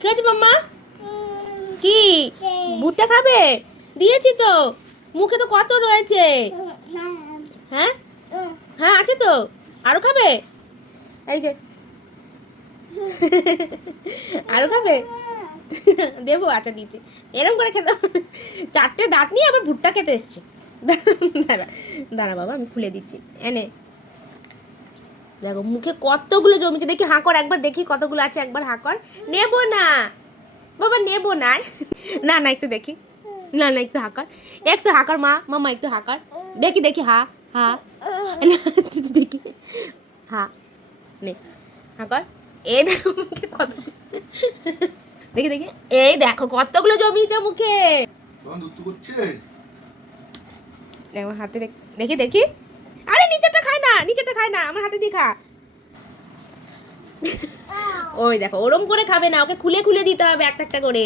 কি আছে মাম্মা? কি ভুট্টা খাবে? দিয়েছি তো, মুখে তো কত রয়েছে। হ্যাঁ হ্যাঁ আছে তো, আরো খাবে? এই যে আরো খাবে? দেবো, আচ্ছা দিচ্ছি। এরম করে খেতে হবে? চারটে দাঁত নিয়ে আবার ভুট্টা খেতে এসছে। দাঁড়া দাঁড়া বাবা, আমি খুলে দিচ্ছি। এনে দেখো মুখে কতগুলো জমেছে, দেখি হাঁ কর একবার, দেখি কতগুলো আছে একবার হাঁ কর। নেবো না বাবা, নেবো না। না না একটু দেখি, না না একটু হাঁকার, একটু হাঁকার মা, মামা একটু হাঁকার, দেখি দেখি হা হা, দেখি হা, নে হাঁকার। এই দেখো মুখে কত, দেখি দেখি, এই দেখো কতগুলো জমিয়েছে মুখে। দেখো হাতে দেখি দেখি, আরে নিচেরটা খায় না, নিচেরটা খায় না, আমার হাতে দিয়ে খা। ওই দেখো ওরম করে খাবে না, ওকে খুলে খুলে দিতে হবে একটা একটা করে।